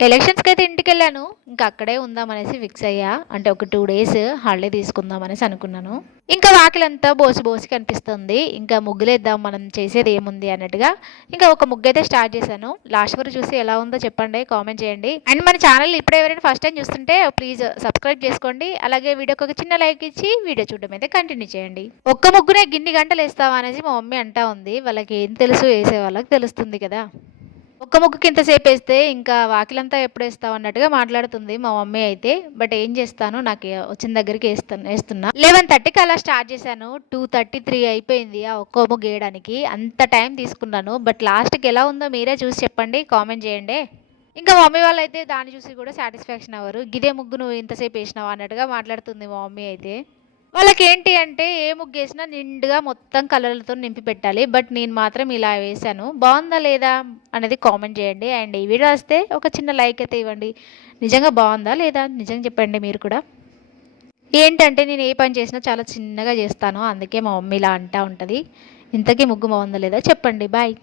ఎలక్షన్స్‌కి అయితే ఇంటికెళ్ళాను. ఇంకా అక్కడే ఉందామనేసి ఫిక్స్ అయ్యా. అంటే ఒక 2 డేస్ హాలిడే తీసుకుందాం అనేసి అనుకున్నాను. ఇంకా వాకిలంతా బోసి బోసి కనిపిస్తుంది. ఇంకా ముగ్గులేద్దాం మనం చేసేదేముంది అన్నట్టుగా ఇంకా ఒక ముగ్గైతే స్టార్ట్ చేశాను. లాస్ట్ వరకు చూసి ఎలా ఉందో చెప్పండి. కామెంట్ చేయండి. అండ్ మన ఛానల్ ఇప్పుడే ఎవరైనా ఫస్ట్ టైమ్ చూస్తుంటే ప్లీజ్ సబ్స్క్రైబ్ చేసుకోండి. అలాగే వీడియోకి ఒక చిన్న లైక్ ఇచ్చి వీడియో చూడడం అయితే కంటిన్యూ చేయండి. ఒక్క ముగ్గునే గిన్ని గంటలేస్తావా అనేసి మా మమ్మీ అంటా ఉంది. వాళ్ళకి ఏం తెలుసు ఏసే వాళ్ళకి తెలుస్తుంది కదా! ఒక్క ముక్కుకి ఇంతసేపేస్తే ఇంకా వాకిలంతా ఎప్పుడేస్తావు అన్నట్టుగా మాట్లాడుతుంది మా మమ్మీ అయితే. బట్ ఏం చేస్తాను నాకు వచ్చిన దగ్గరికి ఏస్తున్నా. 11:30కి అలా స్టార్ట్ చేశాను. 2:33 అయిపోయింది ఆ ఒక్క ముగ్గేయడానికి. అంత టైం తీసుకున్నాను. బట్ లాస్ట్‌కి ఎలా ఉందో మీరే చూసి చెప్పండి. కామెంట్ చేయండి. ఇంకా మమ్మీ వాళ్ళైతే దాన్ని చూసి కూడా సాటిస్ఫాక్షన్ అవ్వరు. గిదే ముగ్గు నువ్వు ఇంతసేపు ఏసినావా అన్నట్టుగా మాట్లాడుతుంది మా మమ్మీ అయితే. వాళ్ళకేంటి అంటే ఏ ముగ్గేసినా నిండుగా మొత్తం కలర్లతో నింపి పెట్టాలి. బట్ నేను మాత్రం ఇలా వేశాను. బావుందా లేదా అనేది కామెంట్ చేయండి. అండ్ ఈ వీడియో వస్తే ఒక చిన్న లైక్ అయితే ఇవ్వండి. నిజంగా బావుందా లేదా నిజంగా చెప్పండి మీరు కూడా. ఏంటంటే నేను ఏ పని చేసినా చాలా చిన్నగా చేస్తాను. అందుకే మా మమ్మీ ఇలా అంటా ఉంటది. ఇంతకీ ముగ్గు బావుందా లేదా చెప్పండి. బాయ్.